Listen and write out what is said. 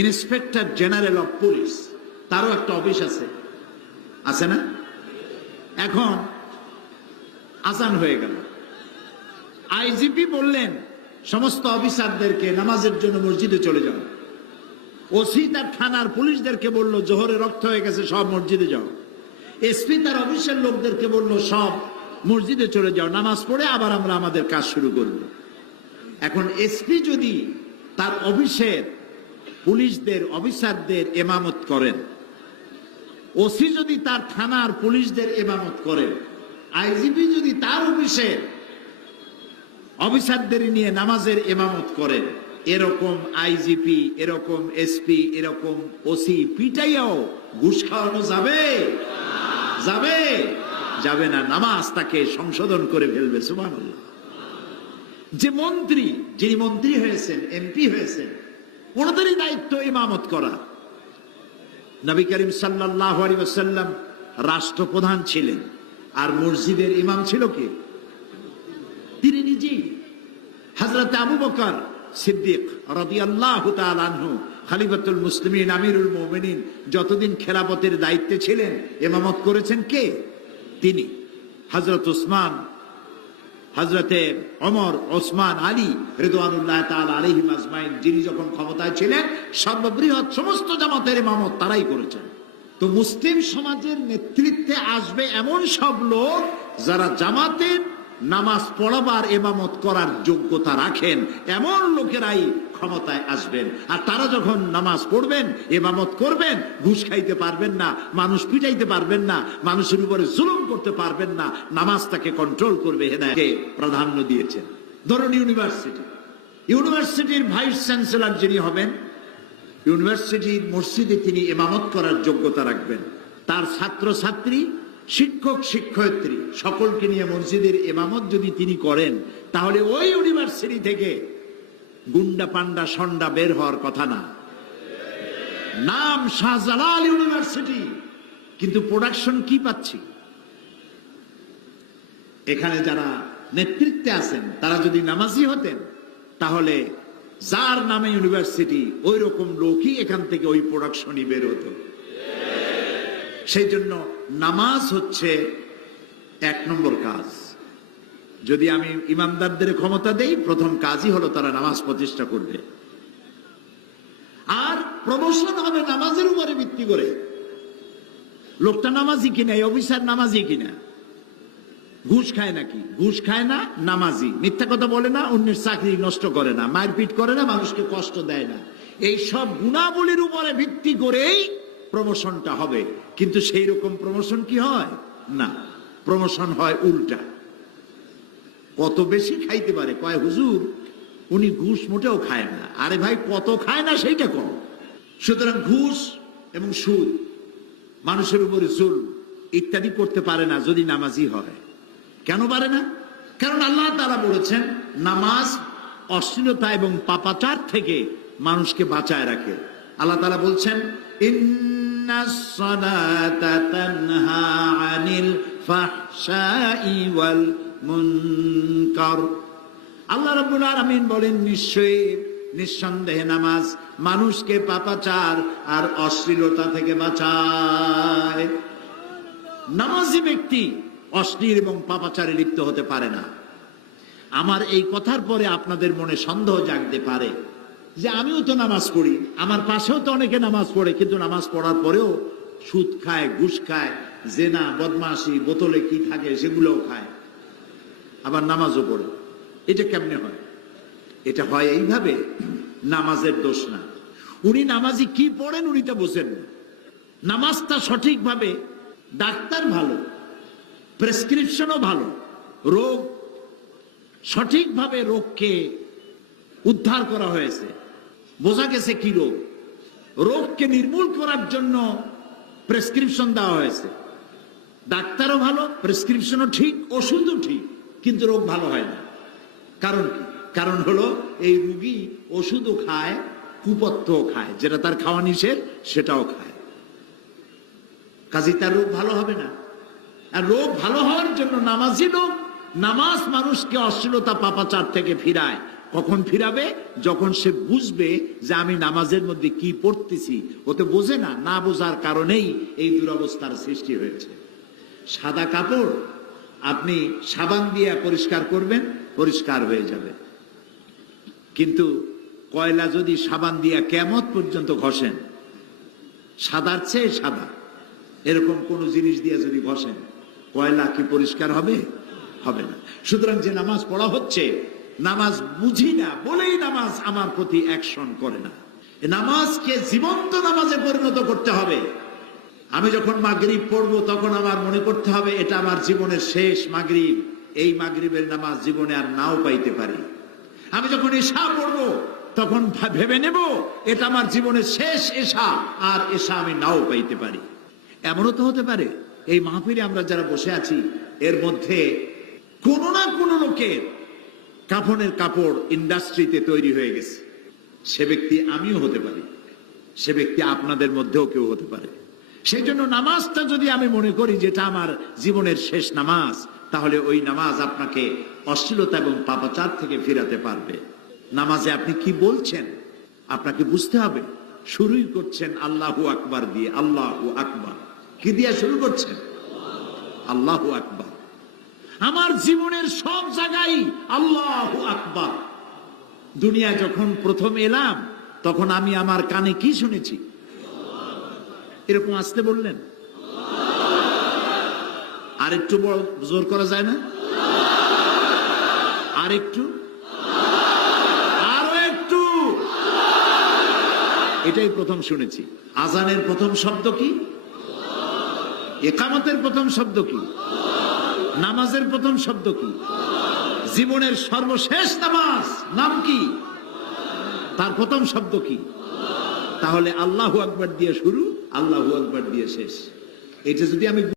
Inspector general of police, তারও একটা office আছে, আছে না? এখন আজান হয়ে গেল, আইজিপি বললেন সমস্ত অফিসারদেরকে নামাজের জন্য মসজিদে চলে যাও। ওসি তার থানার পুলিশদেরকে বলল জোহরে রক্ত হয়ে গেছে, সব মসজিদে যাও। এসপি তার অফিসের লোকদেরকে বলল সব মসজিদে চলে যাও, নামাজ পড়ে আবার আমরা আমাদের কাজ শুরু করব। এখন এসপি যদি তার অফিসের পুলিশদের অফিসারদের ইমামত করেন, ওসি যদি তার থানার পুলিশদের ইমামত করেন, আইজিপি যদি তার অফিসের অফিসারদের নিয়ে নামাজের ইমামত করেন, এরকম আইজিপি, এরকম এসপি, এরকম ওসি পিটাইয়াও ঘুষ খাওয়ানো যাবে? যাবে? যাবে না। নামাজ তাকে সংশোধন করে ফেলবে। সুবহানাল্লাহ। যে মন্ত্রী, যিনি মন্ত্রী হয়েছেন, এমপি হয়েছেন, ওনাদেরই দায়িত্ব ইমামত করা। নবী করিম সাল্লাল্লাহু আলাইহি ওয়াসাল্লাম রাষ্ট্রপ্রধান ছিলেন, আর মসজিদের ইমাম ছিল কে? তিনি নিজেই। হযরত আবু বকর সিদ্দিক রাদিয়াল্লাহু তাআলা আনহু খলিফাতুল মুসলিমিন, আমিরুল মুমিনিন, যতদিন খেলাফতের দায়িত্বে ছিলেন ইমামত করেছেন কে? তিনি। হযরত উসমান, হযরতে ওমর, ওসমান, আলী রিদওয়ানুল্লাহ তাআলা আলাইহিম আজমাইন, যিনি যখন ক্ষমতায় ছিলেন সর্ববৃহৎ সমস্ত জামাতের ইমামত তারাই করেছেন। তো মুসলিম সমাজের নেতৃত্বে আসবে এমন সব লোক যারা জামাতের নামাজ পড়াবার ইমামত করার যোগ্যতা রাখেন, এমন লোকেরাই ক্ষমতায় আসবেন। আর তারা যখন নামাজ পড়বেন, ইমামত করবেন, ঘুষ খাইতে পারবেন না, মানুষ পিটাইতে পারবেন না, মানুষের উপরে জুলুম করতে পারবেন না, নামাজটাকে কন্ট্রোল করবে। হেদায়েতকে প্রাধান্য দিয়েছেন। ধরুন ইউনিভার্সিটির ভাইস চ্যান্সেলর যিনি হবেন, ইউনিভার্সিটির মসজিদে তিনি ইমামত করার যোগ্যতা রাখবেন। তার ছাত্র ছাত্রী, শিক্ষক শিক্ষয়িত্রী সকলকে নিয়ে মসজিদের ইমামত যদি তিনি করেন, তাহলে ওই ইউনিভার্সিটি থেকে গুন্ডা পান্ডা সন্ডা বের হওয়ার কথা না। নাম শাহজালাল ইউনিভার্সিটি, কিন্তু প্রোডাকশন কি পাচ্ছি? এখানে যারা নেতৃত্বে আছেন তারা যদি নামাজি হতেন, তাহলে যার নামে ইউনিভার্সিটি ওই রকম লোকই এখান থেকে ওই প্রোডাকশনই বের হতো। সেই জন্য নামাজ হচ্ছে এক নম্বর কাজ। যদি আমি ইমামদারদের ক্ষমতা দেই, প্রথম কাজই হলো তারা নামাজ প্রতিষ্ঠা করবে। আর প্রমোশন হবে নামাজের উপরে ভিত্তি করে। লোকটা নামাজি কিনা, এই অফিসার নামাজি কিনা, ঘুষ খায় নাকি, ঘুষ খায় না, নামাজি, মিথ্যা কথা বলে না, অন্যের চাকরি নষ্ট করে না, মারপিট করে না, মানুষকে কষ্ট দেয় না, এই সব গুণাবলীর উপরে ভিত্তি করেই প্রমোশনটা হবে। কিন্তু সেই রকম প্রমোশন কি হয়? না, প্রমোশন হয় উল্টা। কত বেশি খাইতে পারে, কয় হুজুর উনি ঘুষ মোটেও খায় না। আরে ভাই, কত খায় না সেইটা কম। সুতরাং ঘুষ এবং সুদ, মানুষের উপরে জুলুম ইত্যাদি করতে পারে না যদি নামাজি হয়। কেন পারে না? কারণ আল্লাহ তাআলা বলেছেন নামাজ অশ্লীলতা এবং পাপাচার থেকে মানুষকে বাঁচায় রাখে। আল্লাহ তাআলা বলছেন ইন্নাস সালাতা তানহা আনিল ফাহশাই ওয়াল মুনকার। আল্লাহ রাব্বুল আলামিন বলেন নিঃসন্দেহে নামাজ মানুষকে পাপাচার আর অশ্লীলতা থেকে বাঁচায়। নামাজি ব্যক্তি অশ্লীল এবং পাপাচারে লিপ্ত হতে পারে না। আমার এই কথার পরে আপনাদের মনে সন্দেহ জাগতে পারে যে আমিও তো নামাজ পড়ি, আমার পাশেও তো অনেকে নামাজ পড়ে, কিন্তু নামাজ পড়ার পরেও সুদ খায়, ঘুষ খায়, জেনা, বদমাশি, বোতলে কি থাকে সেগুলোও খায়, আবার নামাজও পড়ে। এটা কেমনে হয়? এটা হয় এইভাবে, নামাজের দোষ না। উনি নামাজি কি পড়েন উনি তা বোঝেন না। নামাজটা সঠিকভাবে, ডাক্তার ভালো, প্রেসক্রিপশনও ভালো, রোগ সঠিকভাবে রোগকে উদ্ধার করা হয়েছে, বোঝা গেছে কি রোগ, রোগকে নির্মূল করার জন্য প্রেসক্রিপশন দেওয়া হয়েছে। ডাক্তারও ভালো, প্রেসক্রিপশনও ঠিক, ওষুধও ঠিক, কিন্তু রোগ ভালো হয় না। কারণ কি? কারণ হলো এই রোগী ওষুধও খায়, কুপথ্যও খায়, যেটা তার খাওয়া নিষেধ সেটাও খায়, কাজেই তার রোগ ভালো হবে না। আর রোগ ভালো হওয়ার জন্য নামাজি লোক, নামাজ মানুষকে অশ্লীলতা পাপাচার থেকে ফিরায়, কখন ফিরাবে? যখন সে বুঝবে যে আমি নামাজের মধ্যে কি পড়তেছি। ও তো বোঝে না, না বোঝার কারণেই এই দুরবস্থার সৃষ্টি হয়েছে। সাদা কাপড় আপনি সাবান দিয়ে পরিষ্কার করবেন, পরিষ্কার হয়ে যাবে। কিন্তু কয়লা যদি সাবান দিয়া কিয়ামত পর্যন্ত ঘষেন, সাদার চেয়ে সাদা এরকম কোন জিনিস দিয়ে যদি ঘষেন, কয়লা কি পরিষ্কার হবে? হবে না। সুতরাং যে নামাজ পড়া হচ্ছে, নামাজ বুঝি না বলেই নামাজ আমার প্রতি অ্যাকশন করে না। নামাজকে জীবন্ত নামাজে পরিণত করতে হবে। আমি যখন মাগরিব পড়বো তখন আমার মনে করতে হবে এটা আমার জীবনের শেষ মাগরিব, এই মাগরিবের নামাজ জীবনে আর নাও পাইতে পারি। আমি যখন এশা পড়বো তখন ভেবে নেব এটা আমার জীবনের শেষ এশা, আর এশা আমি নাও পাইতে পারি। এমনও তো হতে পারে এই মাহফিলে আমরা যারা বসে আছি এর মধ্যে কোনো না কোনো লোকের কাফনের কাপড় ইন্ডাস্ট্রিতে তৈরি হয়ে গেছে। সে ব্যক্তি আমিও হতে পারি, সে ব্যক্তি আপনাদের মধ্যেও কেউ হতে পারে। সেই জন্য নামাজটা যদি আমি মনে করি যেটা আমার জীবনের শেষ নামাজ, তাহলে ওই নামাজ আপনাকে অশ্লীলতা এবং পাপাচার থেকে ফিরাতে পারবে। নামাজে আপনি কি বলছেন আপনাকে বুঝতে হবে। শুরুই করছেন আল্লাহু আকবার দিয়ে। আল্লাহু আকবার কি দিয়ে শুরু করছেন? আল্লাহু আকবার। আমার জীবনের সব জায়গায় আল্লাহু আকবার। দুনিয়ায় যখন প্রথম এলাম তখন আমি আমার কানে কি শুনেছি? এরকম আসতে বললেন, আর একটু বড় জোর করা যায় না? আর একটু, আরো একটু। এটাই প্রথম শুনেছি। আজানের প্রথম শব্দ কি? ইকামতের প্রথম শব্দ কি? নামাজের প্রথম শব্দ কি? জীবনের সর্বশেষ নামাজ নাম কি? তার প্রথম শব্দ কি? তাহলে আল্লাহু আকবার দিয়ে শুরু, আল্লাহু আকবার দিয়ে শেষ। এটা যদি আমি